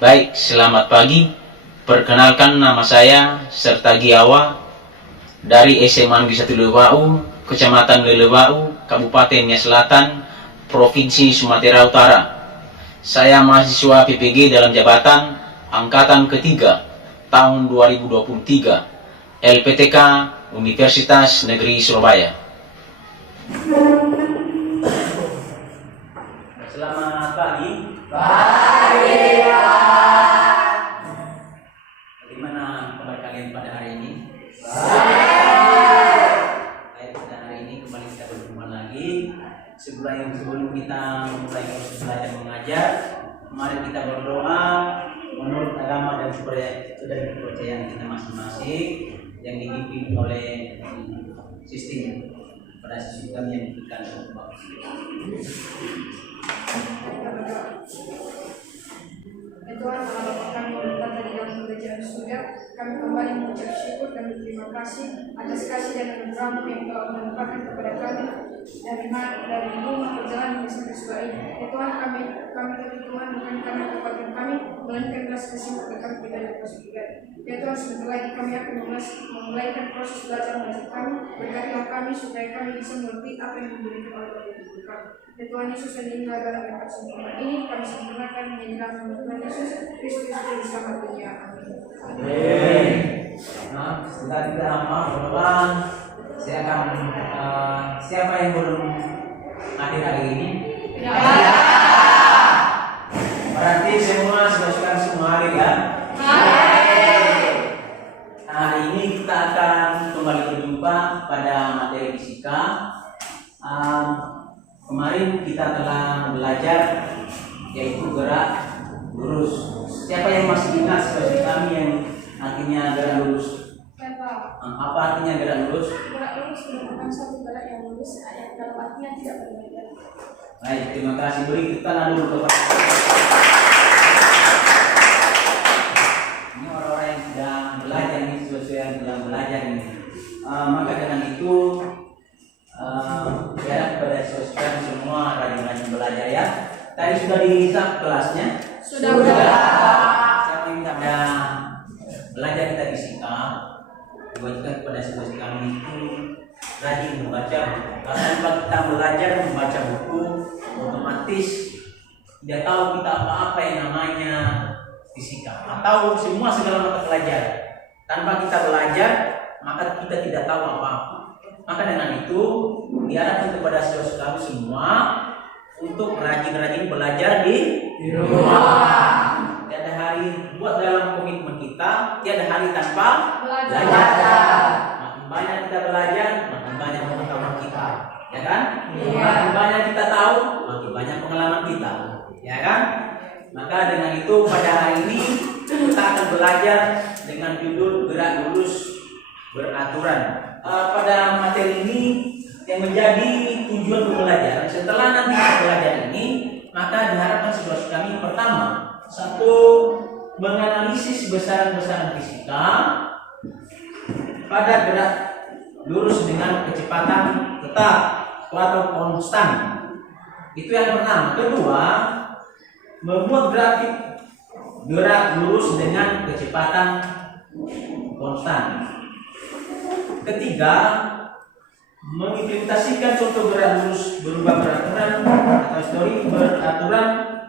Baik, selamat pagi. Perkenalkan nama saya Serta Giawa dari SMA Negeri 1 Lelewau, Kecamatan Lelewau, Kabupaten Nia Selatan, Provinsi Sumatera Utara. Saya mahasiswa PPG dalam jabatan angkatan ketiga tahun 2023, LPTK Universitas Negeri Surabaya. Selamat pagi. Bagaimana kabar kalian pada hari ini? Baik, pada hari ini kembali kita berjumpa lagi. Sebelum kita mulai belajar mengajar, mari kita berdoa menurut agama dan kepercayaan kita masing-masing yang dipimpin oleh sistem pada sistem yang diberikan Allah. Tuhan, Allah kami berkata di dalam kerajaan surga, kami kembali mengucap syukur dan berterima kasih atas kasih dan anugerah-Mu yang telah melimpahkan kepada kami dari rumah perjalanan sampai surga ini. Ya Tuhan, kami Tuhan bukan karena kekuatan kami, melainkan belas kasihan kami pribadi proses pribadi. Ya Tuhan, sebentar lagi kami akan memulaikan proses belajar mengajar kami. Berkatilah kami supaya kami bisa mengerti apa yang diberikan oleh kami. Ya Tuhan Yesus, yang inilah dalam yang sempurna ini kami sempurnakan menjadi dalam Tuhan Yesus Kristus yang selamat dunia. Amin. Nah, setelah kita berdoa, siapa yang belum hadir hari ini? Ya. Berarti semua sudah semua hari ya. Hari ini kita akan kembali berjumpa pada materi fisika. Kemarin kita telah belajar yaitu gerak lurus. Siapa yang masih ingat seperti kami yang artinya gerak lurus? Apa artinya gerak lurus? Gerak lurus merupakan suatu gerak yang lurus yang dalam artinya tidak berbeda. Baik, terima kasih. Beri kita lalu kepada ini orang-orang yang sudah belajar ini, sesuai yang sedang belajar ini. Maka dengan itu saya kepada saudara semua rajin-rajin belajar ya. Tadi sudah dihisap kelasnya? Sudah. Saya minta pada belajar kita fisika, diwajibkan kepada saudara kami itu rajin membaca. Karena kalau kita belajar membaca buku, otomatis tidak tahu kita apa-apa yang namanya fisika atau semua segala mata pelajaran. Tanpa kita belajar, maka kita tidak tahu apa-apa. Maka dengan itu diharapkan kepada saudara kami semua untuk rajin-rajin belajar di rumah. Tiada hari buat dalam komitmen kita, tiada hari tanpa belajar. Makin banyak kita belajar, makin banyak pengetahuan kita, ya kan? Makin banyak kita tahu, makin banyak pengalaman kita, ya kan? Maka dengan itu pada hari ini kita akan belajar dengan judul gerak lurus beraturan. Pada materi ini yang menjadi tujuan pembelajaran setelah nanti belajar ini, maka diharapkan situasi kami pertama, satu, menganalisis besaran-besaran fisika pada gerak lurus dengan kecepatan tetap atau konstan. Itu yang pertama. Kedua, membuat grafik gerak lurus dengan kecepatan konstan. Ketiga, mengimplementasikan contoh gerak lurus berubah beraturan atau histori beraturan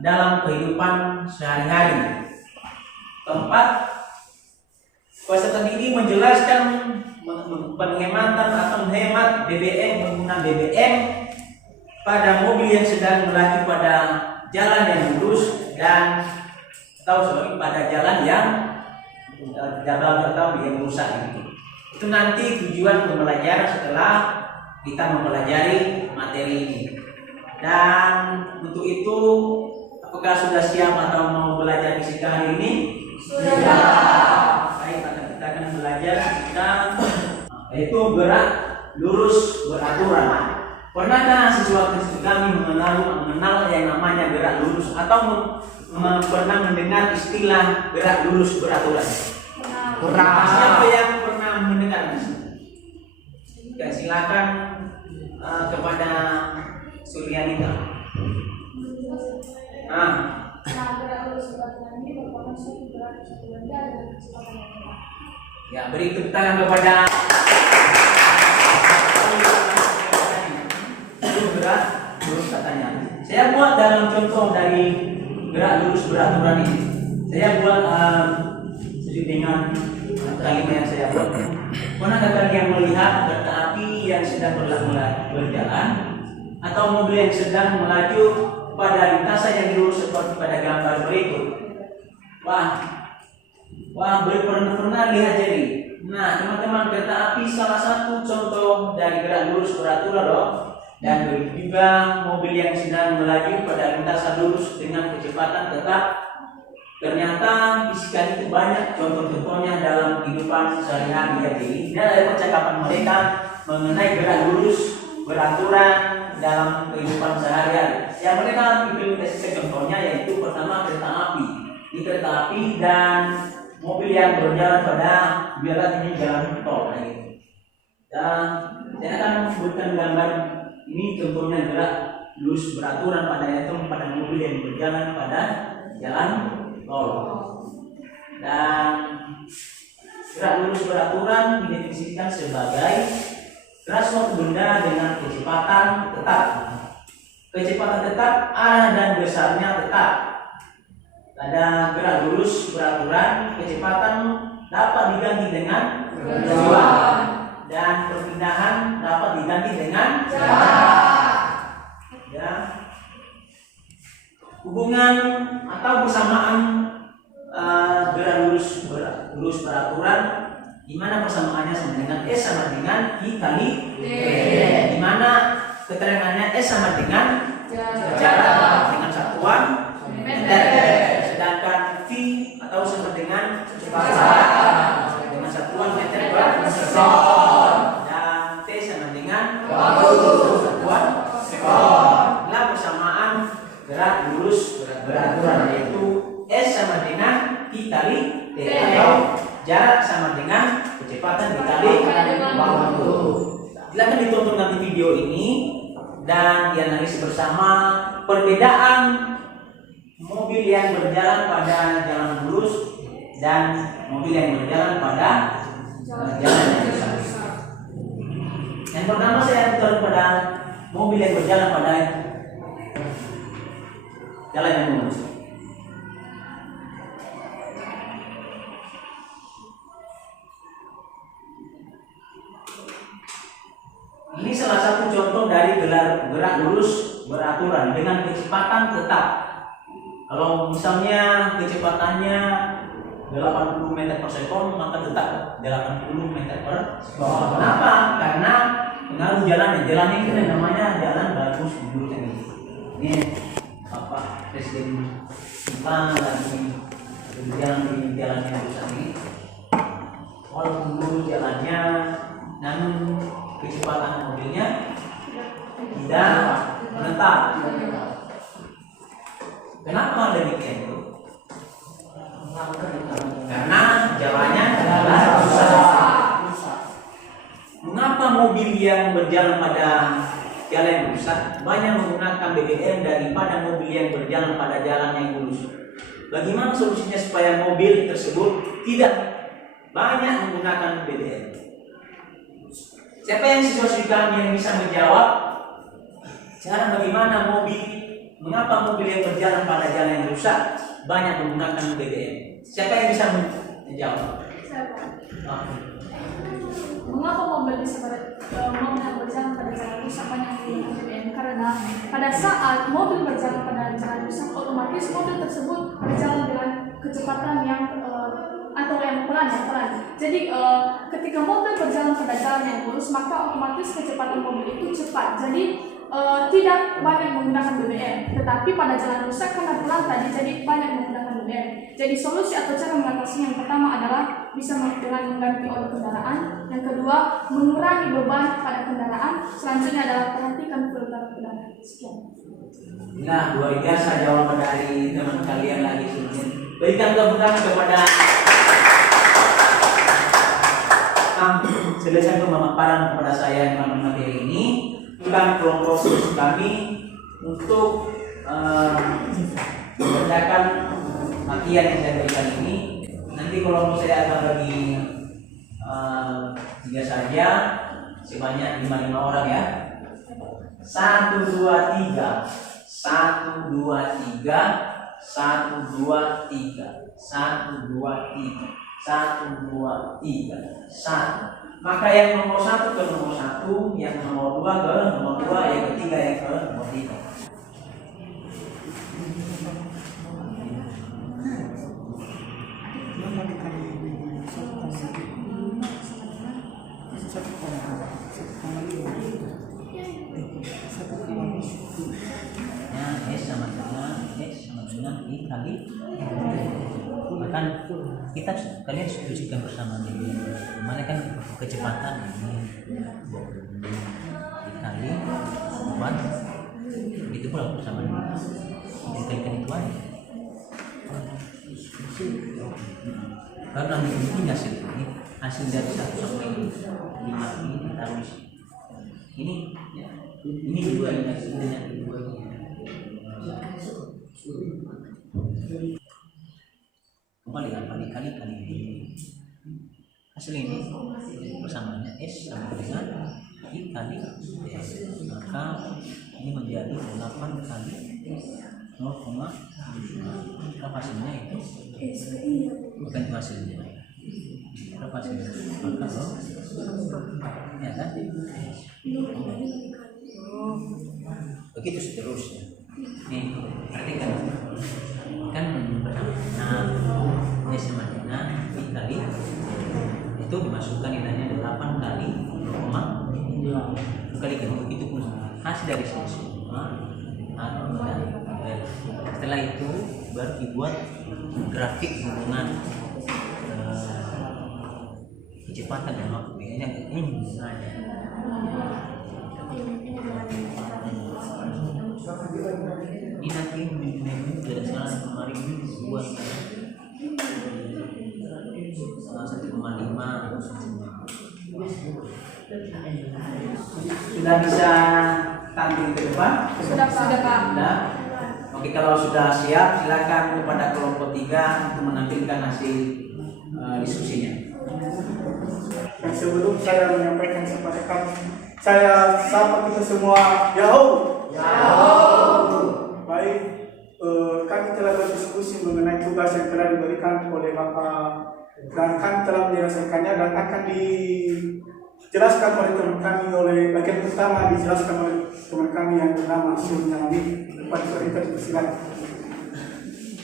dalam kehidupan sehari-hari. Keempat, peserta ini menjelaskan penghematan atau menghemat BBM, menggunakan BBM pada mobil yang sedang melaju pada jalan yang lurus dan pada jalan yang yang rusak itu. Itu nanti tujuan pembelajaran setelah kita mempelajari materi ini. Dan untuk itu, apakah sudah siap atau mau belajar fisika hari ini? Sudah. Baik, kita akan belajar fisika yaitu gerak lurus beraturan. Pernahkah siswa kami mengenal yang namanya gerak lurus atau pernah mendengar istilah gerak lurus beraturan? Siapa yang pernah mendengar? Ya, silakan kepada Suryanita. Nah, gerak lurus beraturan ini merupakan suatu gerak suatu benda dengan kecepatan yang rendah. Ya, beri tepuk tangan kepada gerak lurus katanya. Saya buat dalam contoh dari gerak lurus beraturan ini. Saya buat sesuai dengan kalimat yang saya buat. Pernahkah kalian melihat kereta api yang sedang berjalan atau mobil yang sedang melaju pada lintasan yang lurus seperti pada gambar berikut? Wah, pernah lihat jadi. Nah, teman-teman, kereta api salah satu contoh dari gerak lurus beraturan loh. Dan begitu juga mobil yang sedang melaju pada lintasan lurus dengan kecepatan tetap. Ternyata fisika itu banyak contoh-contohnya dalam kehidupan sehari-hari. Jadi, ini adalah percakapan mereka mengenai gerak lurus beraturan dalam kehidupan sehari-hari. Yang mereka implementasikan contohnya yaitu pertama kereta api. Di kereta api dan mobil yang berjalan pada biarlah ini jalan tol. Dan saya akan memberikan gambar ini contohnya gerak lurus beraturan pada mobil yang berjalan pada jalan tol. Dan gerak lurus beraturan didefinisikan sebagai gerak suatu benda dengan kecepatan tetap. Kecepatan tetap, arah dan besarnya tetap. Ada gerak lurus beraturan, kecepatan dapat diganti dengan kecepatan dan perpindahan dapat diganti dengan jarak. Ya. Hubungan atau bersamaan gerak lurus beraturan, di mana persamaannya sama dengan S sama dengan I kali D. Di mana keterangannya S sama dengan jarak dengan satuan meter. Sedangkan V atau sama dengan kecepatan dengan satuan meter per sekon. Dan T sama dengan satuan sekon. Inilah persamaan gerak lurus beraturan, yaitu S sama dengan I kali T atau jarak sama dengan kecepatan dikali waktu. Silakan ditonton nanti video ini dan dianalisis bersama perbedaan mobil yang berjalan pada jalan lurus dan mobil yang berjalan pada jalan yang besar. Yang pertama saya turun pada mobil yang berjalan pada jalan yang lurus. Ini salah satu contoh dari gerak lurus beraturan dengan kecepatan tetap. Kalau misalnya kecepatannya 80 meter per sekon, maka tetap 80 meter per sekon. Kenapa? Karena pengaruh jalannya. Jalannya ini namanya jalan bagus menurut ini. Ini Bapak Presiden kita lagi berjalan di jalan yang besar ini. Walaupun dulu jalannya, namun kecepatan mobilnya tidak menetap. Kenapa demikian itu? Karena jalannya adalah rusak. Mengapa mobil yang berjalan pada jalan yang rusak banyak menggunakan BBM daripada mobil yang berjalan pada jalan yang lurus? Bagaimana solusinya supaya mobil tersebut tidak banyak menggunakan BBM? Siapa yang siswa-siswa yang bisa menjawab cara bagaimana mengapa mobil yang berjalan pada jalan yang rusak banyak menggunakan BBM? Siapa yang bisa menjawab? Mengapa mobil yang berjalan pada jalan rusak banyak menggunakan BBM? Karena pada saat mobil berjalan pada jalan rusak, otomatis mobil tersebut berjalan dengan kecepatan yang atau yang pelan. Jadi ketika mobil berjalan pada jalan yang lurus, maka otomatis kecepatan mobil itu cepat. Jadi tidak banyak menggunakan BBM. Tetapi pada jalan rusak karena pelan tadi, jadi banyak menggunakan BBM. Jadi solusi atau cara mengatasinya yang pertama adalah bisa dengan mengganti oli kendaraan. Yang kedua, mengurangi beban pada kendaraan. Selanjutnya adalah perhatikan filter udara. Sekian. Nah, luar biasa jawaban dari teman kalian lagi sebelumnya. Berikan tepuk tangan kepada selesai pemaparan kepada saya dengan materi ini. Bukan kelompok kami untuk mengerjakan pengertian yang saya berikan ini nanti kalau saya akan bagi tiga saja sebanyak 55 orang ya. 1 2 3 1 2 3 1 2 3 1 2 3 1 2 3 1. Maka yang nomor 1 ke nomor 1, yang nomor 2 ke nomor 2, yang ketiga yang ke nomor 3. S sama dengan I kali. Bahkan kita kalian diskusikan bersama ini. Mana kan kecepatan ini dikali 4 itu pula bersama ini. Dikalikan itu aja. Karena ini hasil dari 1 sampai 5 ini kita harus ini dua ini dengan dua ini. Kembali kali ini hasil ini bersamanya S sama dengan I kali S, maka ini menjadi 8 kali 0,5. Berapa hasilnya itu? Bukan itu hasilnya. Berapa hasilnya? Maka ya kan? Begitu seterusnya. Nih, perhatikan kan S sama dengan I kali itu dimasukkan nilainya 8 kali 0,5 kalikan begitu pun hasil dari sini semua dan setelah itu baru dibuat grafik hubungan kecepatan dan waktu ini hubungannya. Ini nanti dari sekarang kemarin ini dibuat 1,5. Sudah bisa tampil ke depan? Sudah Pak. Sudah. Oke, kalau sudah siap silakan kepada kelompok 3 untuk menampilkan hasil diskusinya. Dan sebelum saya menyampaikan kepada kamu, saya sapa kita semua, Yahoo. Baik, kami telah berdiskusi mengenai tugas yang telah diberikan oleh Bapak dan kami telah menyelesaikannya dan akan dijelaskan oleh teman kami, oleh bagian pertama dijelaskan oleh teman kami yang bernama Suryani. Kita dipersilakan.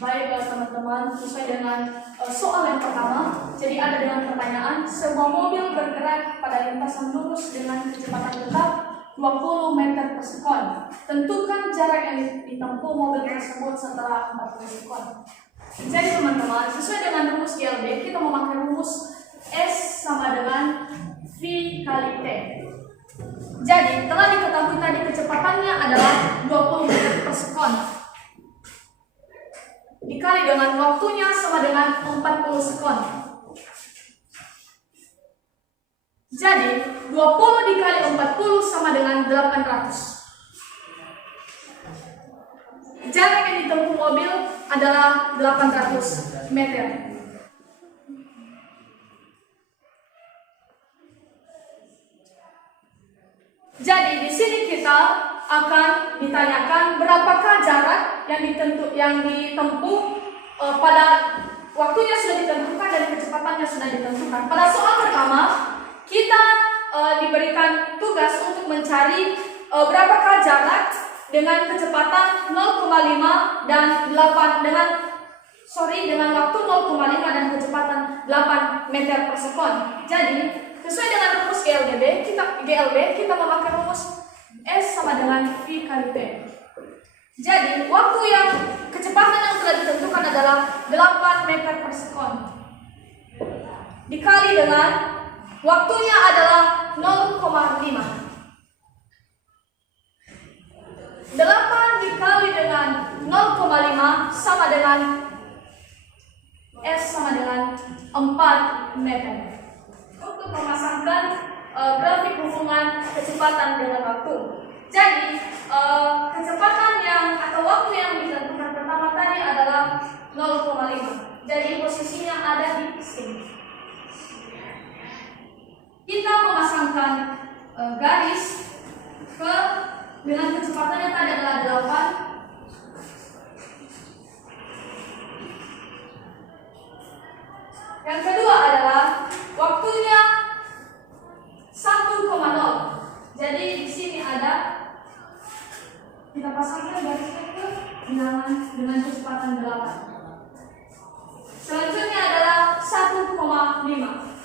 Baik teman-teman, sesuai dengan soal yang pertama, jadi ada dengan pertanyaan, sebuah mobil bergerak pada lintasan lurus dengan kecepatan tetap 20 meter per sekon. Tentukan jarak yang ditempuh mobil tersebut setelah 40 sekon. Jadi teman-teman, sesuai dengan rumus GLB, kita memakai rumus S sama dengan V kali T. Jadi, telah diketahui tadi kecepatannya adalah 20 meter per sekon. Dikali dengan waktunya sama dengan 40 sekon. Jadi, 20 dikali 40 sama dengan 800. Jarak yang ditempuh mobil adalah 800 meter. Jadi di sini kita akan ditanyakan berapakah jarak yang ditempuh pada waktunya sudah ditentukan dan kecepatannya sudah ditentukan. Pada soal pertama kita diberikan tugas untuk mencari berapakah jarak dengan kecepatan 0,5 dan 8 dengan waktu 0,5 dan kecepatan 8 meter per sekon. Jadi sesuai dengan rumus GLB kita memakai rumus S sama dengan V kali T. Jadi kecepatan yang telah ditentukan adalah 8 meter per sekon dikali dengan waktunya adalah 0,5. 8 dikali dengan 0,5 sama dengan S sama dengan 4 meter. Untuk memasangkan grafik hubungan kecepatan dengan waktu. Jadi kecepatan atau waktu yang ditentukan pertama tadi adalah 0,5. Jadi posisinya ada di sini. Kita memasangkan garis dengan kecepatan yang tadi adalah 8. Yang kedua adalah waktunya 1,0. Jadi di sini ada, kita pasangkan garisnya ke bilangan dengan kecepatan 8. Selanjutnya adalah 1,5.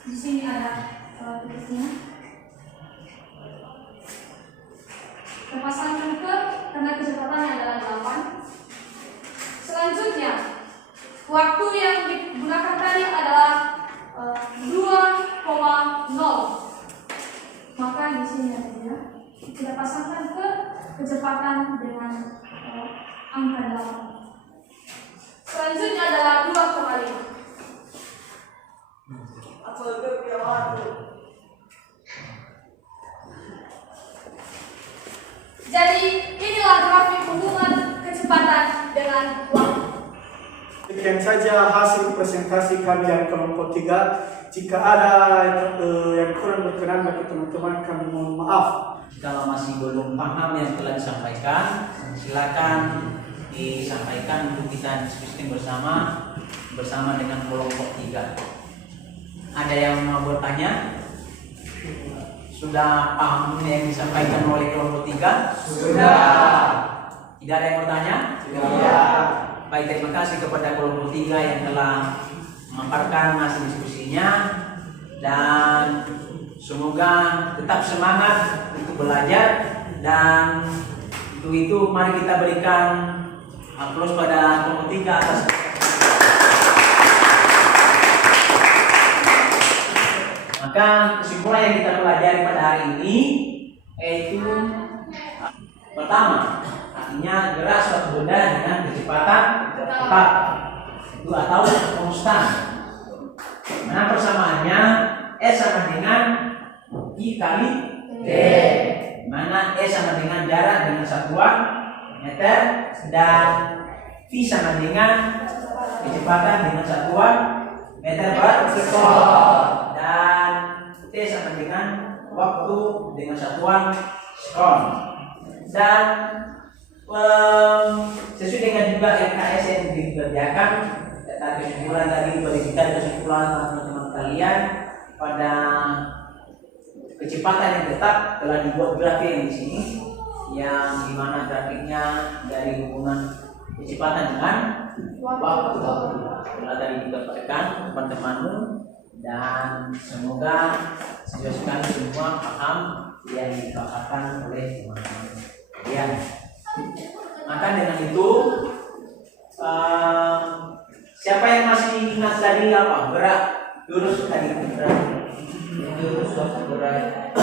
Di sini ada titiknya. Kita pasangkan ke, karena kecepatannya adalah 8. Selanjutnya, waktu yang digunakan tadi adalah 2,0. Maka di sini ada dia. Kita pasangkan ke kecepatan dengan angka 8. Selanjutnya adalah 2,5. Jadi inilah grafik hubungan kecepatan dengan waktu. Demikian saja hasil presentasi kami yang kelompok 3. Jika ada yang kurang berkenan bagi teman-teman, kami mohon maaf. Kalau masih belum paham yang telah disampaikan, silakan disampaikan untuk kita diskusi bersama dengan kelompok 3. Ada yang mau bertanya? Sudah paham yang disampaikan oleh kelompok 3? Sudah. Tidak ada yang bertanya? Sudah. Baik, terima kasih kepada kelompok 3 yang telah memaparkan hasil diskusinya, dan semoga tetap semangat untuk belajar. Dan untuk itu mari kita berikan aplaus pada kelompok 3 atas. Maka kesimpulan yang kita pelajari pada hari ini yaitu pertama, artinya gerak suatu benda dengan kecepatan tetap itu atau konstan. Mana persamaannya? S sama dengan I kali T, mana S sama dengan jarak dengan satuan meter, dan V sama dengan kecepatan dengan satuan meter per sekon, dan T sama dengan waktu dengan satuan sekon. Dan sesuai dengan juga LKS yang dikerjakan, data kesimpulan tadi diberikan kesimpulan teman-teman kalian pada kecepatan yang tetap telah dibuat grafik yang di sini, yang dimana grafiknya dari hubungan kecepatan dengan waktu. Telah tadi didapatkan teman-temanmu, dan semoga sekali semua paham yang dipaparkan oleh teman-teman kalian. Maka dengan itu siapa yang masih ingat tadi apa? Gerak lurus tadi, lurus gerak.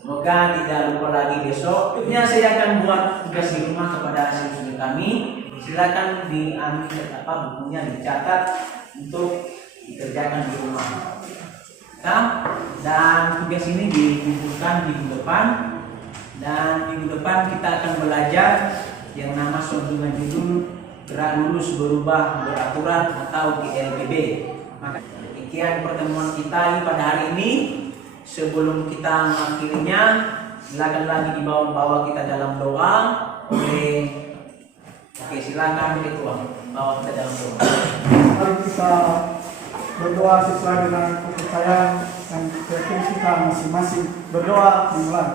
Semoga tidak lupa lagi besok. Tentunya saya akan buat tugas di rumah kepada siswa kami. Silakan diambil bukunya, dicatat untuk dikerjakan di rumah. Dan tugas ini dikumpulkan minggu depan. Dan minggu depan kita akan belajar yang nama dengan judul gerak lurus berubah beraturan atau GLBB. Maka demikian pertemuan kita pada hari ini. Sebelum kita mengakhirinya, silakan lagi dibawa kita dalam doa oleh. Oke, silakan ketua bawa kita dalam doa. Mari kita berdoa sesuai dengan kepercayaan dan keyakinan kita masing-masing. Berdoa dimulai.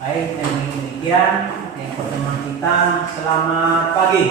Baik, dan demikian yang pertemuan kita. Selamat pagi.